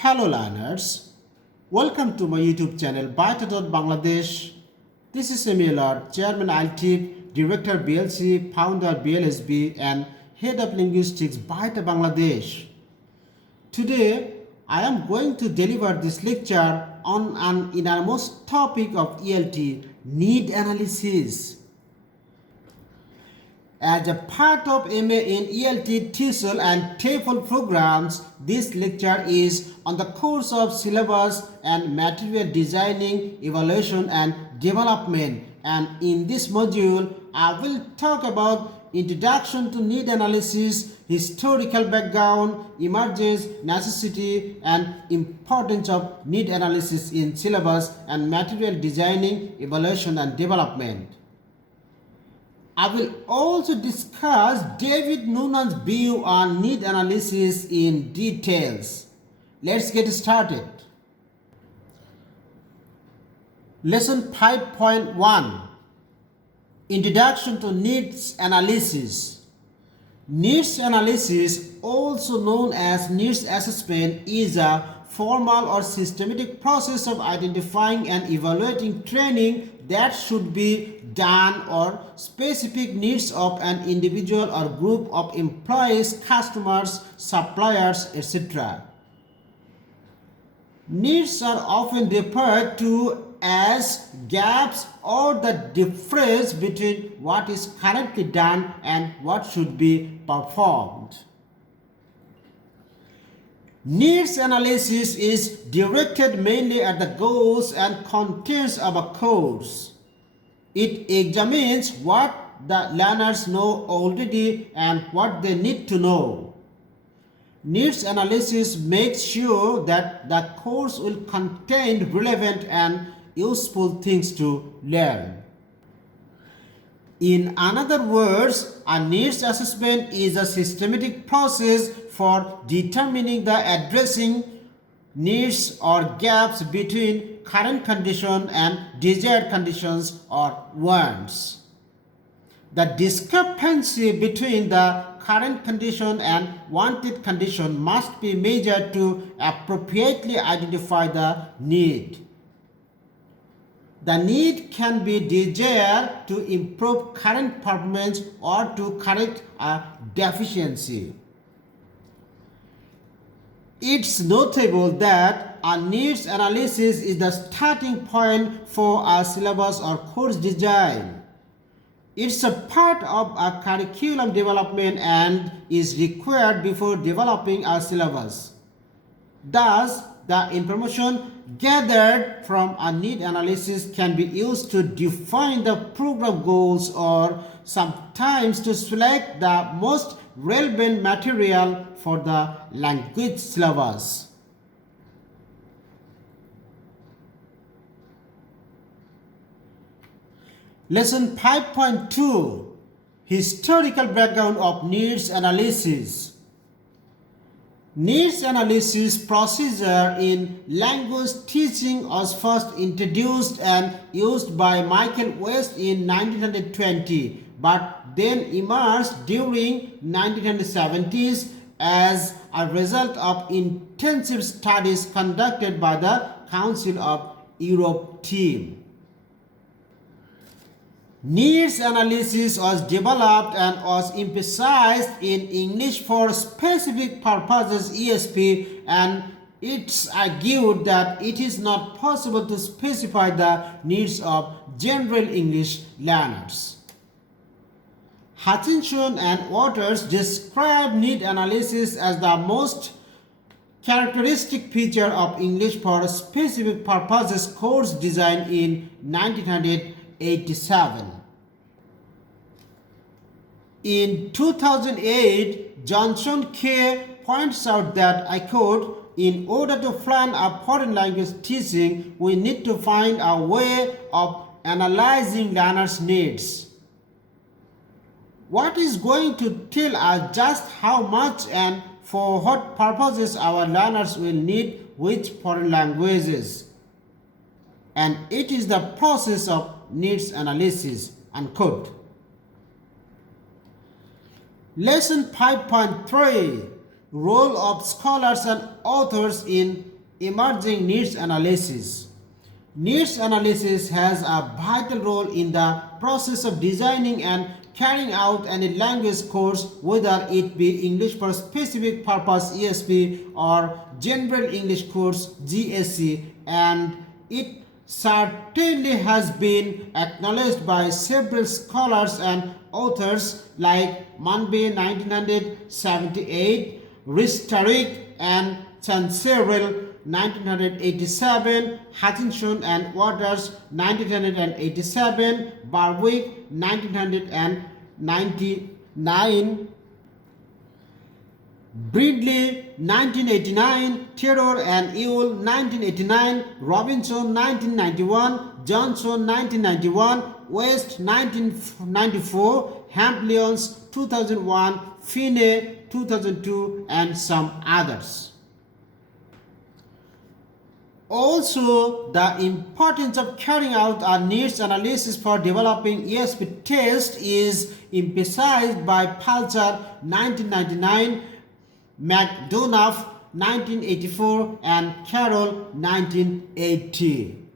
Hello learners, welcome to my YouTube channel Bangladesh. This is ELT, Chairman ELT, Director BLC, Founder BLSB and Head of Linguistics Bangladesh. Today I am going to deliver this lecture on an innermost topic of ELT, need analysis. As a part of MA in ELT, TESOL and TOEFL programs, this lecture is on the course of Syllabus and Material Designing, Evaluation and Development. And in this module, I will talk about Introduction to Need Analysis, Historical Background, Emergence, Necessity and Importance of Need Analysis in Syllabus and Material Designing, Evaluation and Development. I will also discuss David Nunan's view on need analysis in details. Let's get started. Lesson 5.1 Introduction to Needs Analysis. Needs analysis, also known as needs assessment, is a formal or systematic process of identifying and evaluating training that should be done or specific needs of an individual or group of employees, customers, suppliers, etc. Needs are often referred to as gaps or the difference between what is currently done and what should be performed. Needs analysis is directed mainly at the goals and contents of a course. It examines what the learners know already and what they need to know. Needs analysis makes sure that the course will contain relevant and useful things to learn. In other words, a needs assessment is a systematic process for determining the addressing needs or gaps between current condition and desired conditions or wants. The discrepancy between the current condition and wanted condition must be measured to appropriately identify the need. The need can be desired to improve current performance or to correct a deficiency. It's notable that a needs analysis is the starting point for a syllabus or course design. It's a part of a curriculum development and is required before developing a syllabus. Thus, the information gathered from a need analysis can be used to define the program goals or sometimes to select the most relevant material for the language syllabus. Lesson 5.2 Historical Background of Needs Analysis. Needs analysis procedure in language teaching was first introduced and used by Michael West in 1920, but then emerged during 1970s as a result of intensive studies conducted by the Council of Europe team. Needs analysis was developed and was emphasized in English for specific purposes ESP, and it's argued that it is not possible to specify the needs of general English learners. Hutchinson and Waters describe need analysis as the most characteristic feature of English for specific purposes course design in 1987. In 2008, Johnson K. points out that, I quote, "In order to plan a foreign language teaching, we need to find a way of analyzing learners' needs. What is going to tell us just how much and for what purposes our learners will need which foreign languages. And it is the process of needs analysis," unquote. Lesson 5.3 role of scholars and authors in emerging needs analysis. Needs analysis has a vital role in the process of designing and carrying out any language course, whether it be English for specific purpose ESP or General English course GSC, and it certainly has been acknowledged by several scholars and authors like Manbe 1978, Ristarik and Chancerel 1987, Hutchinson and Waters 1987, Barwick 1999, Bridley 1989, Theodore and Ewell 1989, Robinson 1991, Johnson 1991, West 1994, Hamplions 2001, Finney 2002, and some others. Also, the importance of carrying out a needs analysis for developing ESP test is emphasized by Palcher 1999, McDonough 1984, and Carroll 1980.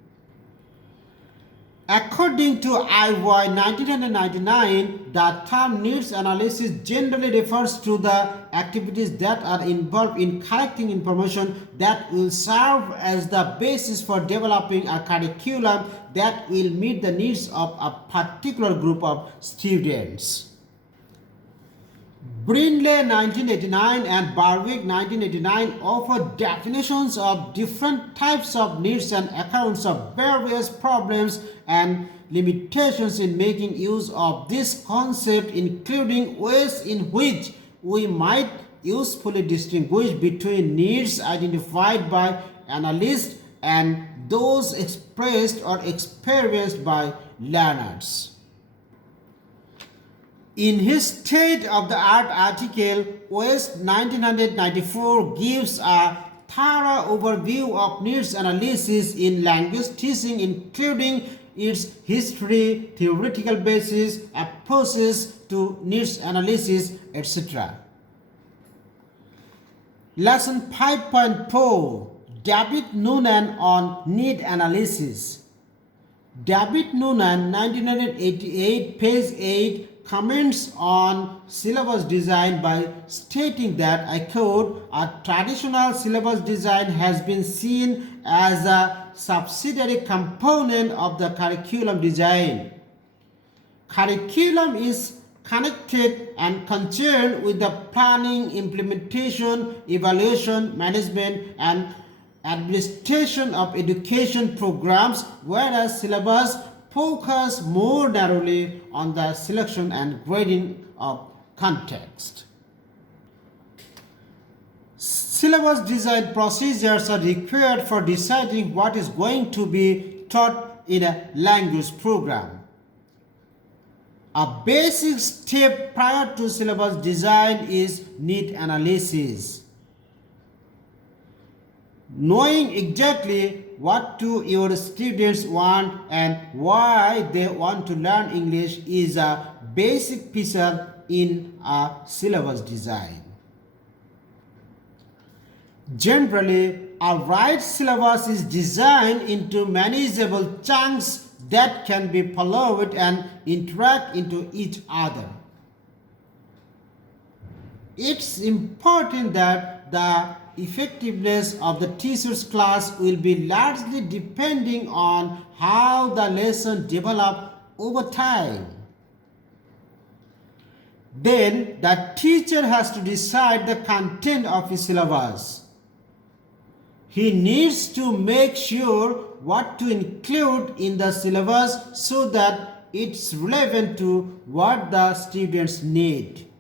According to IY 1999, the term needs analysis generally refers to the activities that are involved in collecting information that will serve as the basis for developing a curriculum that will meet the needs of a particular group of students. Brindley 1989 and Barwick 1989 offer definitions of different types of needs and accounts of various problems and limitations in making use of this concept, including ways in which we might usefully distinguish between needs identified by analysts and those expressed or experienced by learners. In his State of the Art article, West 1994 gives a thorough overview of needs analysis in language teaching, including its history, theoretical basis, approaches to needs analysis, etc. Lesson 5.4, David Nunan on Need Analysis. David Nunan, 1988, page 8, comments on syllabus design by stating that, I quote, a traditional syllabus design has been seen as a subsidiary component of the curriculum design. Curriculum is connected and concerned with the planning, implementation, evaluation, management, and administration of education programs, whereas syllabus focus more narrowly on the selection and grading of context. Syllabus design procedures are required for deciding what is going to be taught in a language program. A basic step prior to syllabus design is need analysis. Knowing exactly what do your students want and why they want to learn English is a basic feature in a syllabus design. Generally, a right syllabus is designed into manageable chunks that can be followed and interact into each other. It's important that the effectiveness of the teacher's class will be largely depending on how the lesson develops over time. Then the teacher has to decide the content of his syllabus. He needs to make sure what to include in the syllabus so that it's relevant to what the students need.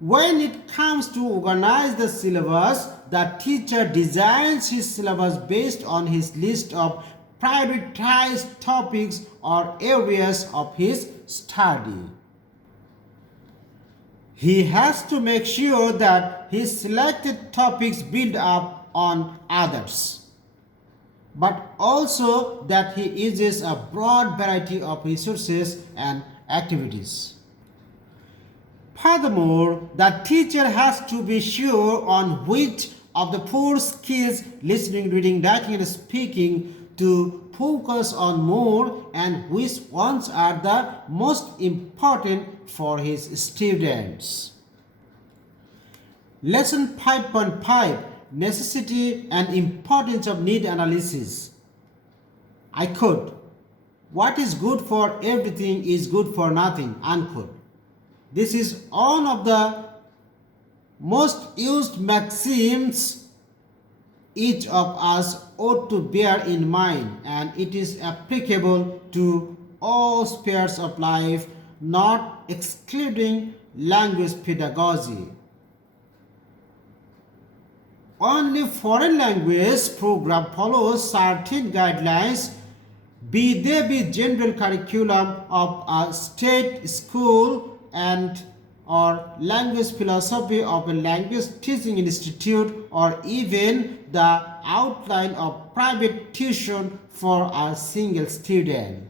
When it comes to organize the syllabus, the teacher designs his syllabus based on his list of prioritized topics or areas of his study. He has to make sure that his selected topics build up on others, but also that he uses a broad variety of resources and activities. Furthermore, the teacher has to be sure on which of the four skills listening, reading, writing, and speaking to focus on more and which ones are the most important for his students. Lesson 5.5 Necessity and Importance of Need Analysis. I quote, "What is good for everything is good for nothing," unquote. This is one of the most used maxims each of us ought to bear in mind, and it is applicable to all spheres of life, not excluding language pedagogy. Only foreign language program follows certain guidelines, be they be general curriculum of a state school and or language philosophy of a language teaching institute, or even the outline of private tuition for a single student.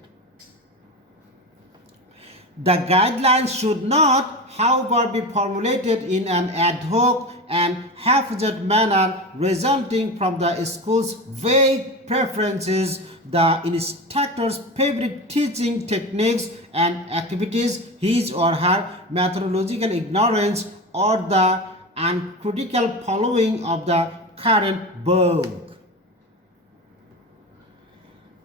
The guidelines should not, however, be formulated in an ad hoc and haphazard manner resulting from the school's vague preferences, the instructor's favorite teaching techniques and activities, his or her methodological ignorance, or the uncritical following of the current vogue.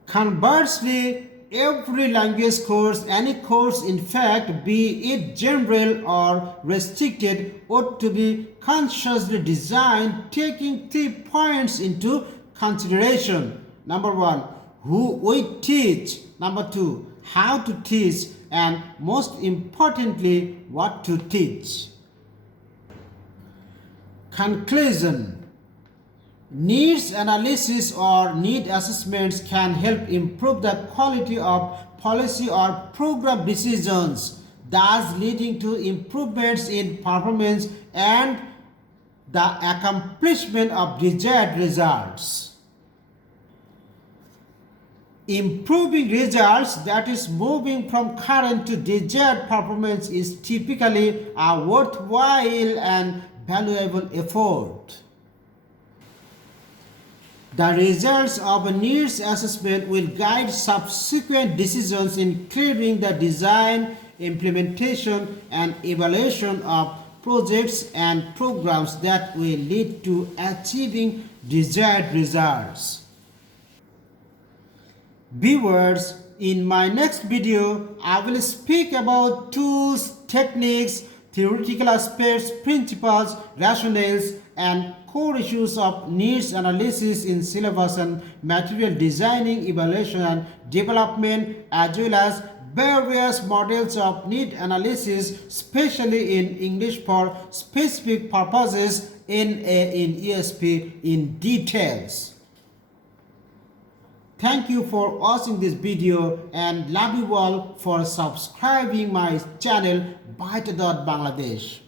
Conversely, every language course, any course in fact, be it general or restricted, ought to be consciously designed taking 3 points into consideration. Number 1, who we teach. Number 2, how to teach, and most importantly, what to teach. Conclusion. Needs analysis or need assessments can help improve the quality of policy or program decisions, thus leading to improvements in performance and the accomplishment of desired results. Improving results, that is moving from current to desired performance, is typically a worthwhile and valuable effort. The results of a needs assessment will guide subsequent decisions, including the design, implementation, and evaluation of projects and programs that will lead to achieving desired results. Viewers, in my next video, I will speak about tools, techniques, theoretical aspects, principles, rationales, and core issues of needs analysis in syllabus and material designing, evaluation, and development, as well as various models of need analysis, especially in English for specific purposes, in ESP in details. Thank you for watching this video and love you all for subscribing my channel Bangladesh.